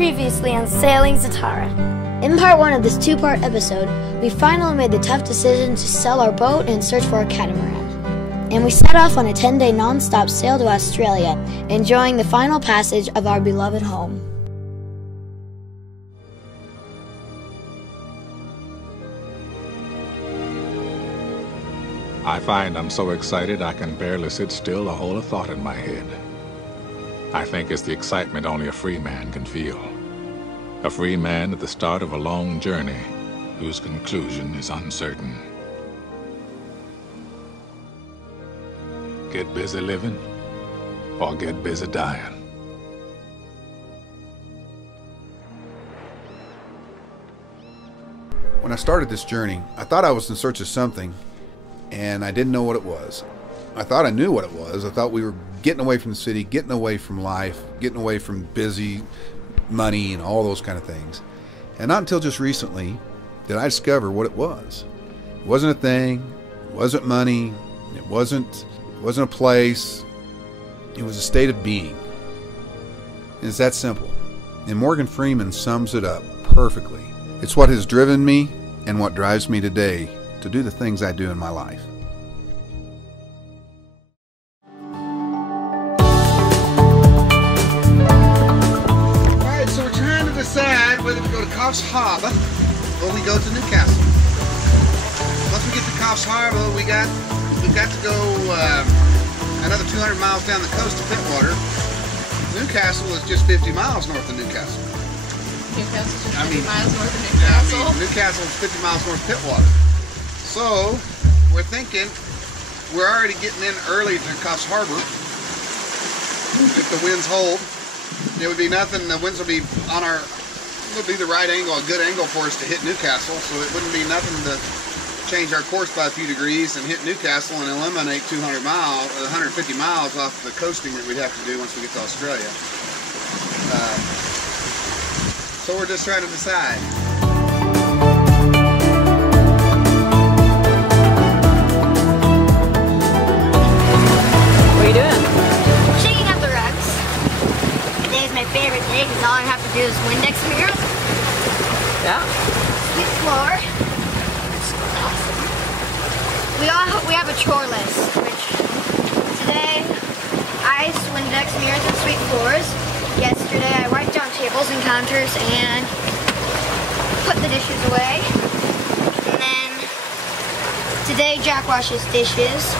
Previously on Sailing Zatara. In part one of this two-part episode, we finally made the tough decision to sell our boat and search for a catamaran. And we set off on a 10-day non-stop sail to Australia, enjoying the final passage of our beloved home. I find I'm so excited I can barely sit still or hold a thought in my head. I think it's the excitement only a free man can feel. A free man at the start of a long journey whose conclusion is uncertain. Get busy living or get busy dying. When I started this journey, I thought I was in search of something, and I didn't know what it was. I thought I knew what it was. I thought we were getting away from the city, getting away from life, getting away from busy money and all those kind of things. And not until just recently did I discover what it was. It wasn't a thing, it wasn't money, it wasn't a place, it was a state of being. And it's that simple. And Morgan Freeman sums it up perfectly. It's what has driven me and what drives me today to do the things I do in my life. Alright, so we're trying to decide whether to go to Coffs Harbour or we go to Newcastle. Once we get to Coffs Harbour, we've got to go another 200 miles down the coast to Pittwater. Newcastle is just 50 miles north of Newcastle. Newcastle's just 50 miles north of Newcastle? Yeah, Newcastle is 50 miles north of Pittwater. So, we're thinking we're already getting in early to Coffs Harbour. If the winds hold, it would be nothing. The winds will be on our, it'll be the right angle, a good angle for us to hit Newcastle. So it wouldn't be nothing to change our course by a few degrees and hit Newcastle and eliminate 150 miles off the coasting that we'd have to do once we get to Australia. So we're just trying to decide. What are you doing? Shaking up the rugs. Today's my favorite day because all I have to do is Windex mirrors. Yeah. Sweet floor. It's awesome. We have a chore list, which today I Windex mirrors and sweep floors. Yesterday I wiped down tables and counters and put the dishes away. And then today Jack washes dishes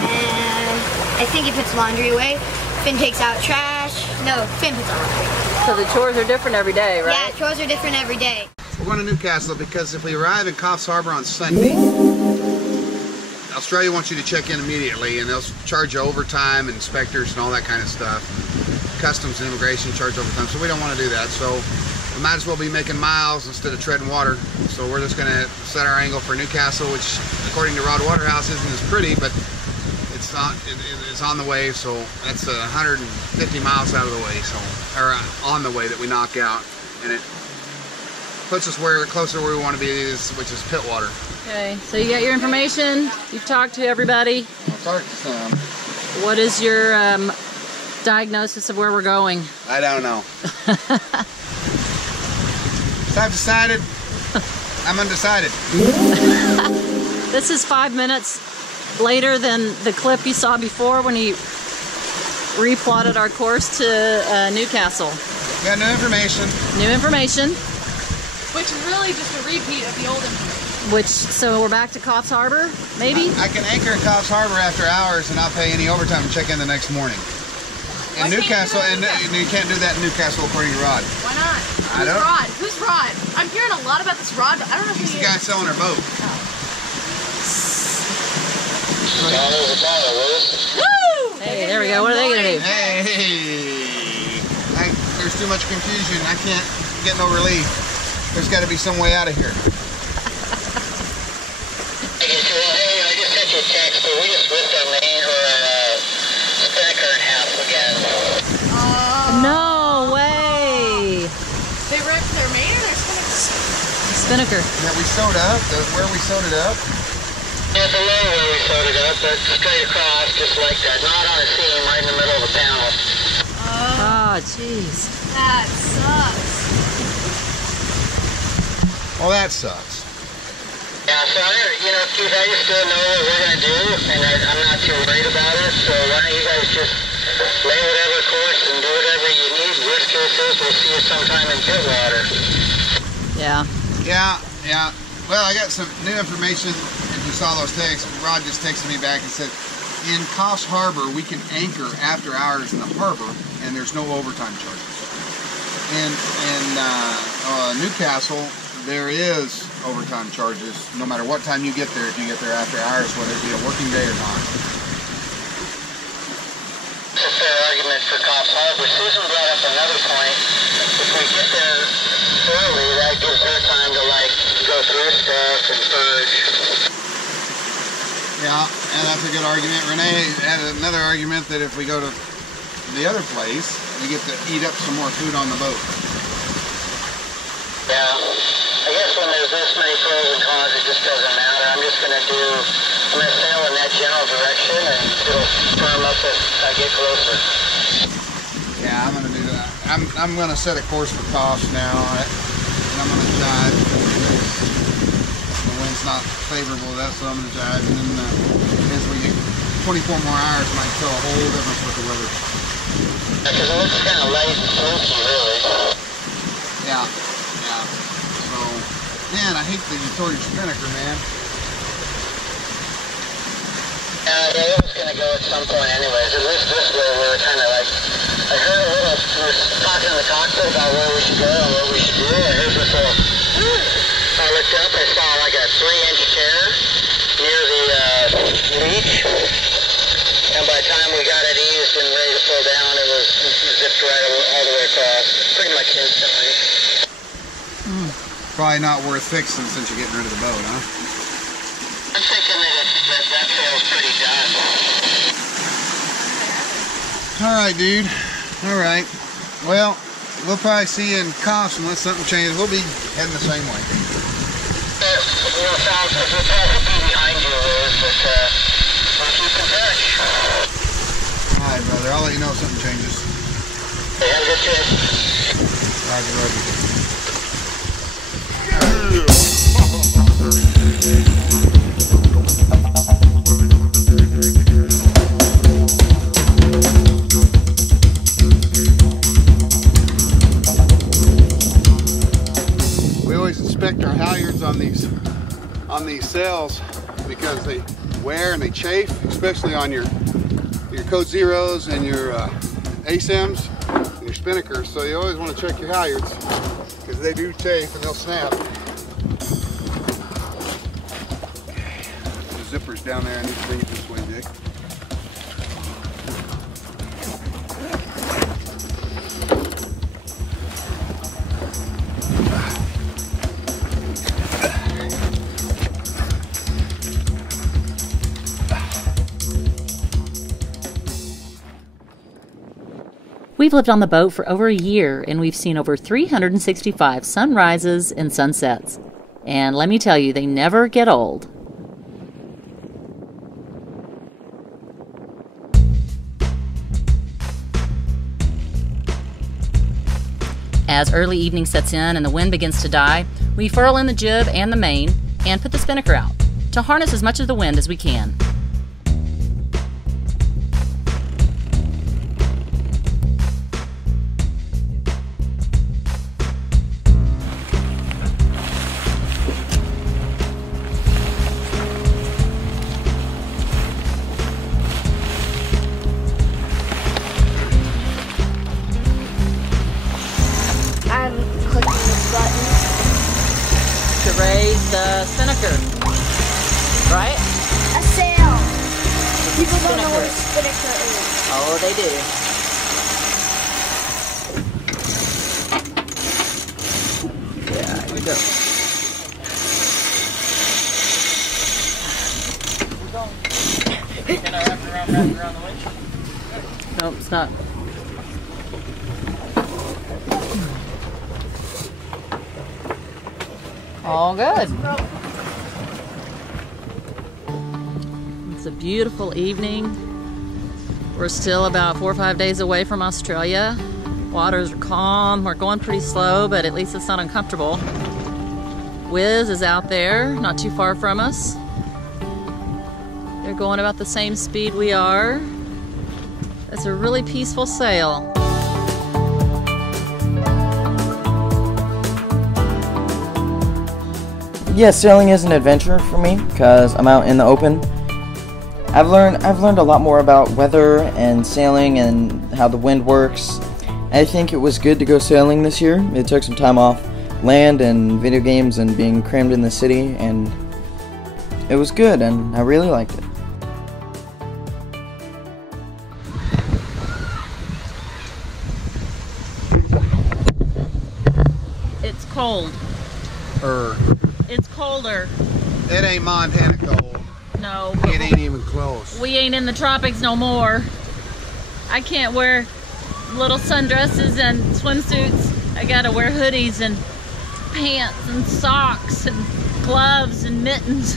and I think he puts laundry away. Finn takes out trash. No, Finn puts out laundry. So the chores are different every day, right? Yeah, chores are different every day. We're going to Newcastle because if we arrive in Coffs Harbour on Sunday, Australia wants you to check in immediately and they'll charge you overtime and inspectors and all that kind of stuff. Customs and immigration charge overtime, so we don't want to do that. So we might as well be making miles instead of treading water. So we're just going to set our angle for Newcastle, which according to Rod Waterhouse isn't as pretty, but it's on the way. So that's 150 miles out of the way, so or on the way that we knock out, and it puts us closer to where we want to be, which is Pittwater. Okay, so you got your information. You've talked to everybody. I'll talk to some. What is your diagnosis of where we're going? I don't know. So I've decided. I'm undecided. This is 5 minutes later than the clip you saw before when he replotted our course to Newcastle. Got new information. New information. Which is really just a repeat of the old information. So we're back to Coffs Harbour, maybe? I can anchor in Coffs Harbour after hours and I'll pay any overtime and check in the next morning. In Newcastle, and you can't do that in Newcastle according to Rod. Why not? I don't. Rod? Who's Rod? I'm hearing a lot about this Rod, but I don't know who He's he the guy is. selling our boat. Woo! Hey, there we go. What are they going to do? Hey! There's too much confusion. I can't get no relief. There's got to be some way out of here. Hey, I just sent you a text, but we just ripped our main or spinnaker in half again. No way! They ripped their main or their spinnaker? Spinnaker. That we sewed up, where we sewed it up. Yeah, below where we sewed it up, but straight across, just like that. Not on a seam, right in the middle of the panel. Oh, jeez. That sucks. Well, that sucks. Yeah, so Keith, I just don't know what we're gonna do, and I'm not too worried about it. So why don't you guys just lay whatever course and do whatever you need. Worst case is we'll see you sometime in Pitwater. Yeah. Yeah. Well, I got some new information. If you saw those texts, Rod just texted me back and said, in Coffs Harbor, we can anchor after hours in the harbor, and there's no overtime charges. In Newcastle, there is overtime charges no matter what time you get there, if you get there after hours, whether it be a working day or not. It's a fair argument for Coffs Harbor. Susan brought up another point. If we get there early, that gives her time to go through stuff and purge. Yeah, and that's a good argument. Renee had another argument that if we go to the other place, we get to eat up some more food on the boat. Yeah, I guess when there's this many pros and cons, it just doesn't matter. I'm gonna sail in that general direction, and it'll firm up as I get closer. Yeah, I'm gonna do that. I'm gonna set a course for Coffs now, and I'm gonna jive. The wind's not favorable to that, so I'm gonna jive, and then as we get 24 more hours, might tell a whole difference with the weather. Yeah, because it looks kind of light and smoky, really. Yeah. So, man, I hate that you tore your spinnaker, man. Yeah, it was going to go at some point anyways. At least this way we're kind of I heard a little, we were talking in the cockpit about where we should go and what we should do. I heard this little, I looked up, I saw a 3-inch tear near the leech. And by the time we got it eased and ready to pull down, it was zipped right all the way across, pretty much instantly. Probably not worth fixing since you're getting rid of the boat, huh? I'm thinking that sail's pretty done. All right, dude. All right. Well, we'll probably see you in Coffs unless something changes. We'll be heading the same way. We'll probably be behind you, Liz, but we'll keep in touch. All right, brother. I'll let you know if something changes. Hey, have a good trip. Roger. We always inspect our halyards on these sails because they wear and they chafe, especially on your code zeros and your ASEMs and your spinnakers. So you always want to check your halyards because they do chafe and they'll snap. The zipper's down there. I need to bring it this way, Dick. We've lived on the boat for over a year, and we've seen over 365 sunrises and sunsets. And let me tell you, they never get old. As early evening sets in and the wind begins to die, we furl in the jib and the main and put the spinnaker out to harness as much of the wind as we can. Raise the spinnaker, right? A sail. People don't know what a spinnaker is. Oh, they do. Yeah, here we go. Can I wrap around the winch? Nope, it's not. All good. It's a beautiful evening. We're still about 4 or 5 days away from Australia, Waters are calm. We're going pretty slow, but at least it's not uncomfortable. Wiz is out there, not too far from us. They're going about the same speed we are. It's a really peaceful sail. Yeah, sailing is an adventure for me because I'm out in the open. I've learned a lot more about weather and sailing and how the wind works. I think it was good to go sailing this year. It took some time off land and video games and being crammed in the city, and it was good, and I really liked it. It's cold. It's colder. It ain't Montana cold. No. It ain't even close. We ain't in the tropics no more. I can't wear little sundresses and swimsuits. I gotta wear hoodies and pants and socks and gloves and mittens.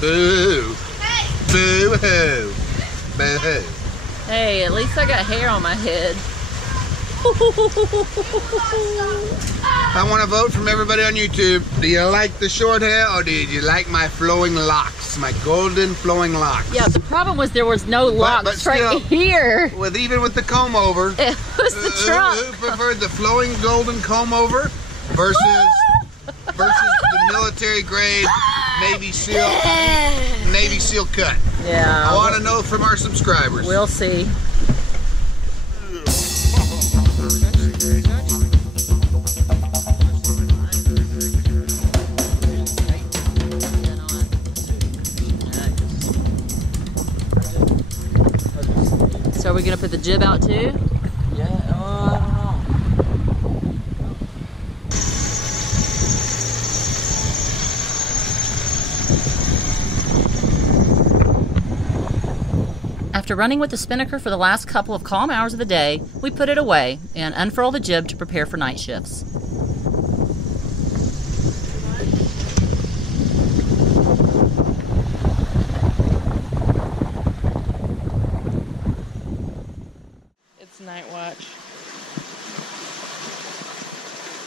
Boo. Hey! Boo hoo. Boo hoo. Hey, at least I got hair on my head. I want to vote from everybody on YouTube. Do you like the short hair or did you like my flowing locks? My golden flowing locks. Yeah, the problem was there was no locks but still, right here. Even with the comb over. It was the trunk. Who preferred the flowing golden comb over versus the military grade Navy SEAL cut? Yeah. I want to know from our subscribers. We'll see. So are we gonna put the jib out too? Yeah, I don't know. After running with the spinnaker for the last couple of calm hours of the day, we put it away and unfurl the jib to prepare for night shifts. It's night watch.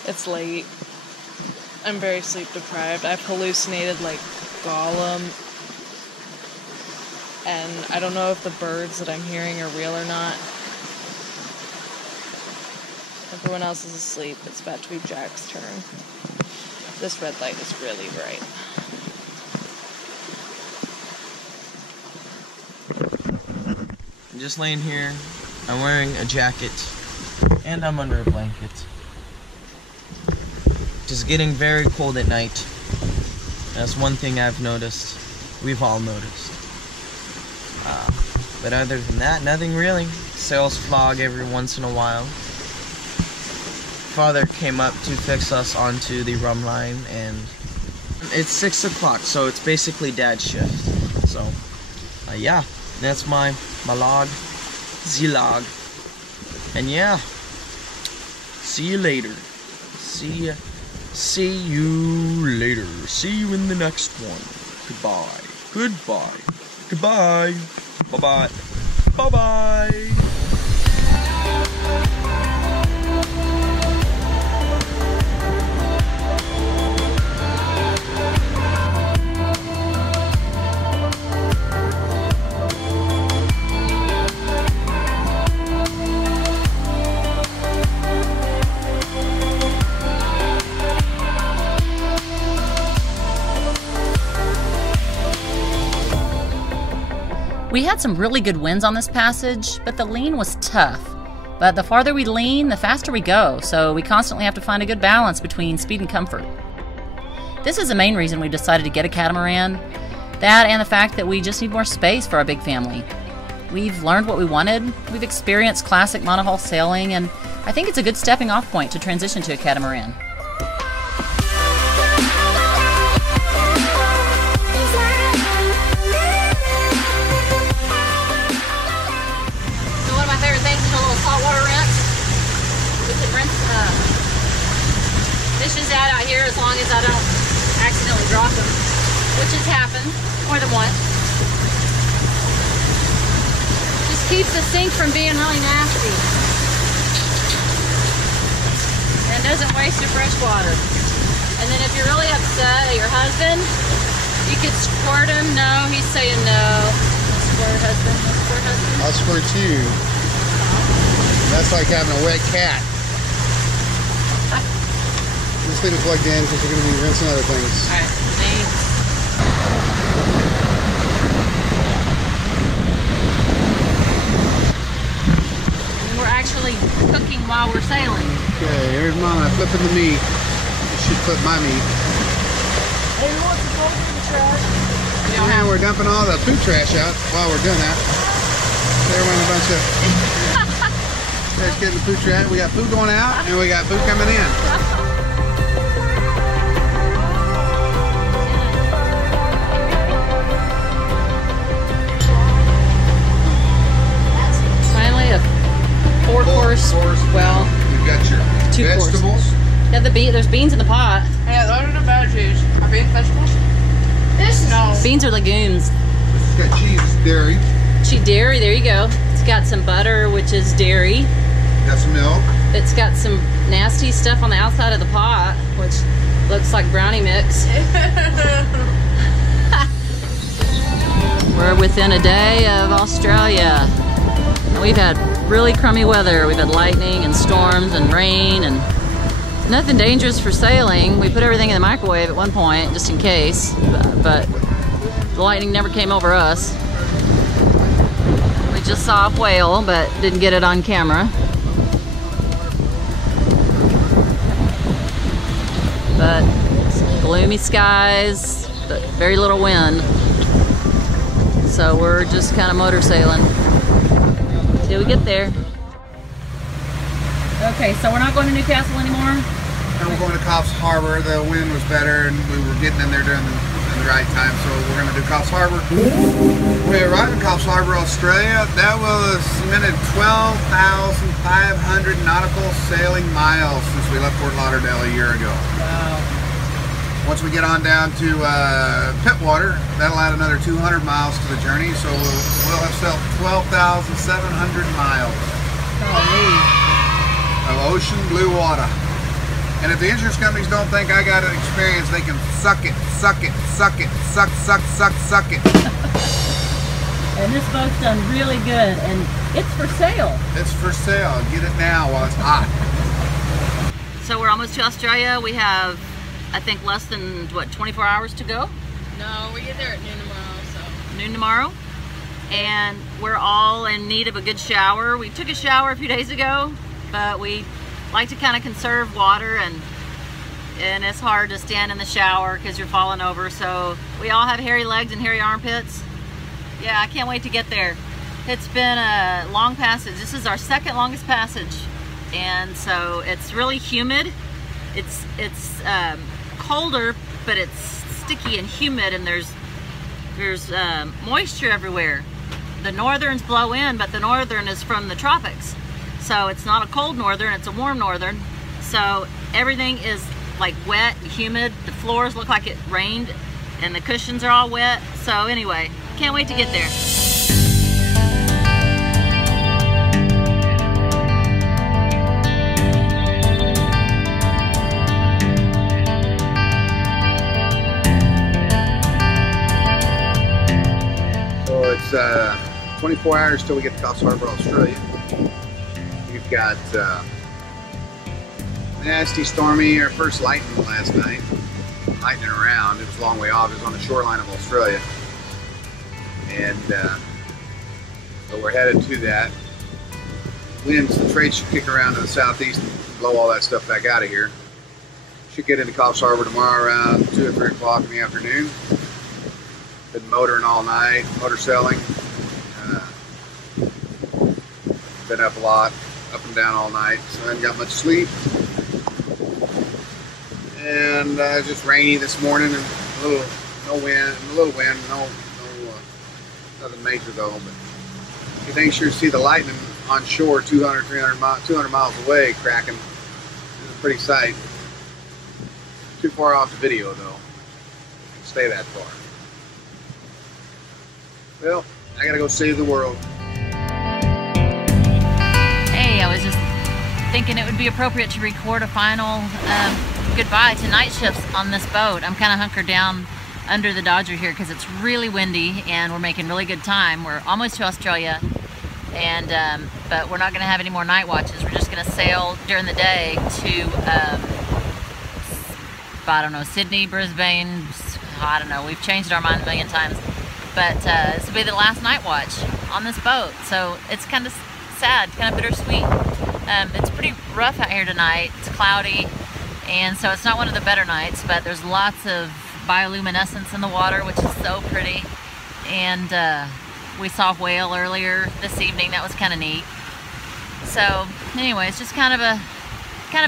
It's late. I'm very sleep deprived. I've hallucinated like Gollum. And I don't know if the birds that I'm hearing are real or not. Everyone else is asleep. It's about to be Jack's turn. This red light is really bright. I'm just laying here. I'm wearing a jacket, and I'm under a blanket. Just getting very cold at night. That's one thing I've noticed. We've all noticed. But other than that, nothing really. Sails flog every once in a while. Father came up to fix us onto the rum line, and it's 6 o'clock, so it's basically dad's shift. So, yeah, that's my log, Z-log. And yeah, see you later. See you later. See you in the next one. Goodbye. Goodbye. Goodbye. Bye-bye. Bye-bye. We had some really good winds on this passage, but the lean was tough. But the farther we lean, the faster we go, so we constantly have to find a good balance between speed and comfort. This is the main reason we decided to get a catamaran. That and the fact that we just need more space for our big family. We've learned what we wanted, we've experienced classic monohull sailing, and I think it's a good stepping off point to transition to a catamaran. Saltwater rinse. We can rinse fishes out here as long as I don't accidentally drop them, which has happened more than once. Just keeps the sink from being really nasty. And doesn't waste your fresh water. And then if you're really upset at your husband, you could squirt him. No, he's saying no. Squirt husband, squirt husband. I'll squirt you. That's like having a wet cat. Just leave it plugged in because you're going to be rinsing other things. All right, thanks. And we're actually cooking while we're sailing. Okay, here's Mama flipping the meat. She flipped my meat. Hey, who wants to go in the trash? Yeah, we're dumping all the food trash out while we're doing that. There went a bunch of... There's getting the food trash. We got food going out and we got food coming in. Finally, a four-course. Well, you've got your vegetables. Yeah, there's beans in the pot. Yeah, those are the veggies. Are beans vegetables? No. Beans are legumes. It's got cheese, dairy. Dairy, there you go. It's got some butter, which is dairy. Got some milk. It's got some nasty stuff on the outside of the pot, which looks like brownie mix. We're within a day of Australia. We've had really crummy weather. We've had lightning and storms and rain and nothing dangerous for sailing. We put everything in the microwave at one point just in case, but the lightning never came over us. We just saw a whale, but didn't get it on camera. But gloomy skies, but very little wind. So we're just kind of motor sailing till we get there. Okay, so we're not going to Newcastle anymore? And we're going to Coffs Harbour. The wind was better and we were getting in there during the right time, so we're going to do Coffs Harbour. We arrived in Coffs Harbour, Australia. That was cemented 12,500 nautical sailing miles since we left Fort Lauderdale a year ago. Wow. Once we get on down to Pittwater, that'll add another 200 miles to the journey, so we'll have sailed 12,700 miles of ocean blue water. And if the insurance companies don't think I got an experience, they can suck it, suck it, suck it, suck, suck, suck, suck it. And this boat's done really good, and it's for sale. It's for sale. Get it now while it's hot. So we're almost to Australia. We have, I think, less than, what, 24 hours to go? No, we get there at noon tomorrow, so. Noon tomorrow. And we're all in need of a good shower. We took a shower a few days ago, but we like to kind of conserve water, and it's hard to stand in the shower because you're falling over. So we all have hairy legs and hairy armpits. Yeah, I can't wait to get there. It's been a long passage. This is our second longest passage, and so it's really humid. It's colder, but it's sticky and humid, and there's moisture everywhere. The northerns blow in, but the northern is from the tropics. So it's not a cold northern, it's a warm northern. So everything is like wet, humid. The floors look like it rained and the cushions are all wet. So anyway, can't wait to get there. So it's 24 hours till we get to Coffs Harbour, Australia. We've got nasty, stormy, our first lightning last night. Lightning around, it was a long way off, it was on the shoreline of Australia. And so we're headed to that. Winds, the trade should kick around to the southeast and blow all that stuff back out of here. Should get into Coffs Harbour tomorrow around 2 or 3 o'clock in the afternoon. Been motoring all night, motor selling. Been up a lot, up and down all night, so I haven't got much sleep. And just rainy this morning, and no wind, nothing major though. But you can sure see the lightning on shore, 200 miles away, cracking. It's a pretty sight. Too far off the video though. Stay that far. Well, I gotta go save the world. thinking it would be appropriate to record a final goodbye to night shifts on this boat. I'm kind of hunkered down under the Dodger here because it's really windy and we're making really good time. We're almost to Australia, and but we're not going to have any more night watches. We're just going to sail during the day to I don't know, Sydney, Brisbane, I don't know, we've changed our mind a million times, but this will be the last night watch on this boat, so it's kind of sad, kind of bittersweet. It's pretty rough out here tonight. It's cloudy, and so it's not one of the better nights, but there's lots of bioluminescence in the water, which is so pretty. And we saw a whale earlier this evening. That was kind of neat. So anyway, it's just kind of a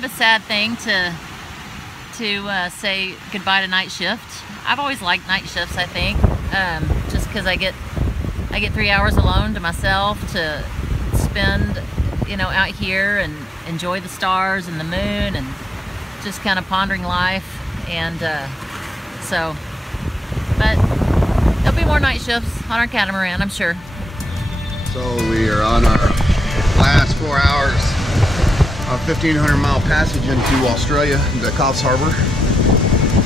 sad thing to say goodbye to night shift. I've always liked night shifts, I think, just because I get 3 hours alone to myself to spend, you know, out here and enjoy the stars and the moon and just kind of pondering life. And so, but there'll be more night shifts on our catamaran, I'm sure. So we are on our last 4 hours of 1,500-mile passage into Australia, into Coffs Harbour.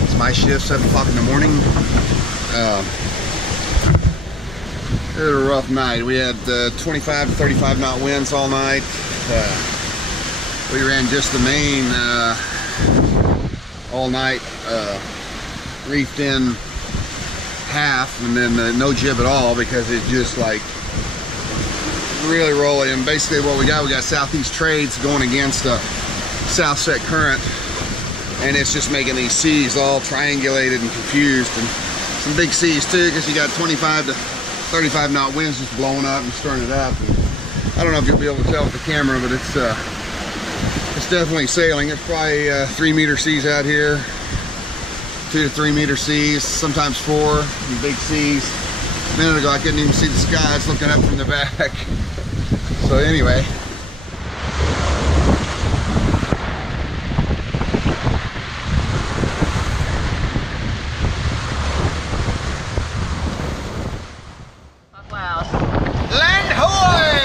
It's my shift, 7 o'clock in the morning. It was a rough night. We had 25 to 35 knot winds all night. We ran just the main all night, reefed in half, and then no jib at all because it just like really rolling. And basically what we got southeast trades going against a south set current, and it's just making these seas all triangulated and confused, and some big seas too, because you got 25 to 35 knot winds just blowing up and stirring it up. And I don't know if you'll be able to tell with the camera, but it's definitely sailing. It's probably 3 meter seas out here, 2 to 3 meter seas, sometimes 4 big seas. A minute ago I couldn't even see the sky. I was looking up from the back. So anyway. Wow. Land ahoy!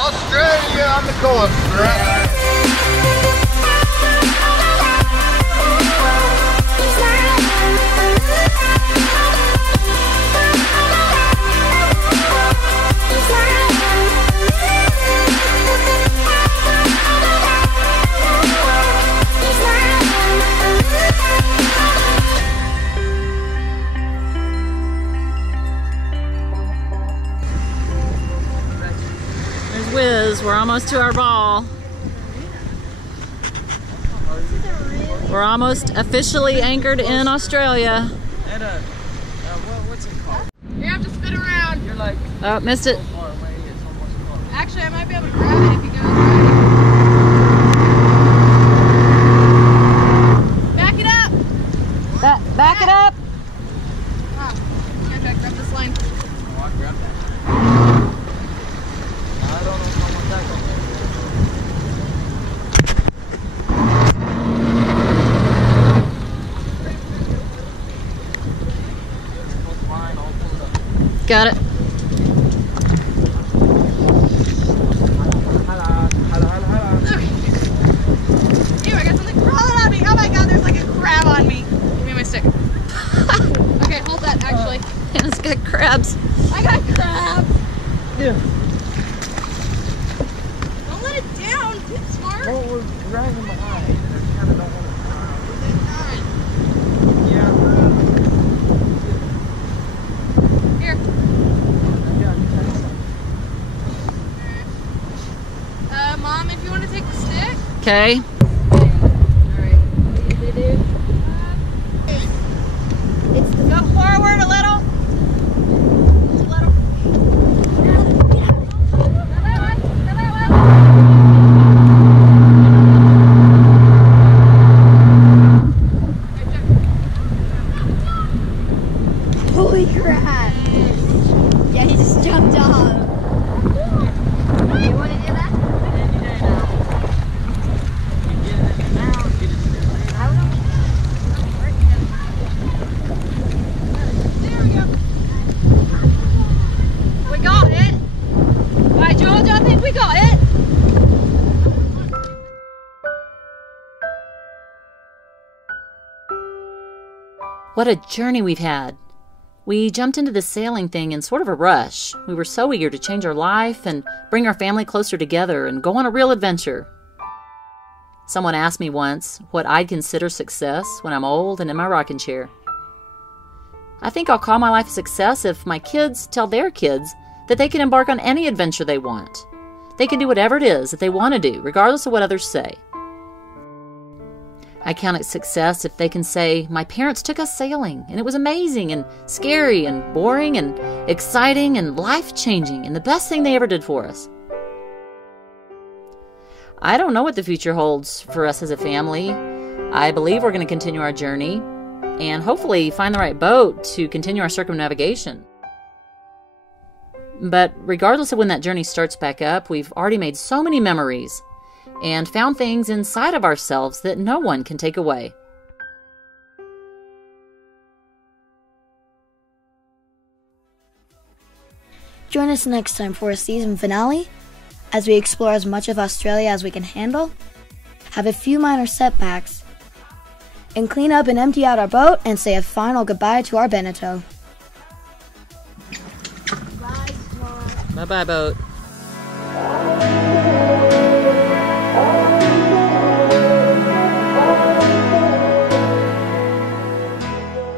Australia on the coast, right? Whiz, we're almost to our ball. We're almost officially anchored in Australia. And what's it called? You have to spin around. You're like, Oh, missed it. so far away, it's almost caught. Actually, I might be able to grab it if you go right. Back it up. Back it up. Ah, I gotta grab this line. Oh, I grabbed that. I don't know if I want that going. Got it. Ew, I got something crawling on me. Oh my god, there's like a crab on me. Give me my stick. Okay, hold that actually. Hannah's got crabs. I got crabs. Yeah. Don't let it down. Get smart. Well, we're dragging behind. I kind of don't want to. Yeah. Here. Mom, if you want to take the stick. Okay. Go forward a little. Holy crap! Yeah, he just jumped off. You want to do that? What a journey we've had. We jumped into this sailing thing in sort of a rush. We were so eager to change our life and bring our family closer together and go on a real adventure. Someone asked me once what I'd consider success when I'm old and in my rocking chair. I think I'll call my life a success if my kids tell their kids that they can embark on any adventure they want. They can do whatever it is that they want to do, regardless of what others say. I count it success if they can say, my parents took us sailing, and it was amazing and scary and boring and exciting and life-changing and the best thing they ever did for us. I don't know what the future holds for us as a family. I believe we're going to continue our journey and hopefully find the right boat to continue our circumnavigation. But regardless of when that journey starts back up, we've already made so many memories and found things inside of ourselves that no one can take away. Join us next time for a season finale, as we explore as much of Australia as we can handle, have a few minor setbacks, and clean up and empty out our boat and say a final goodbye to our Beneteau. Bye-bye, boat.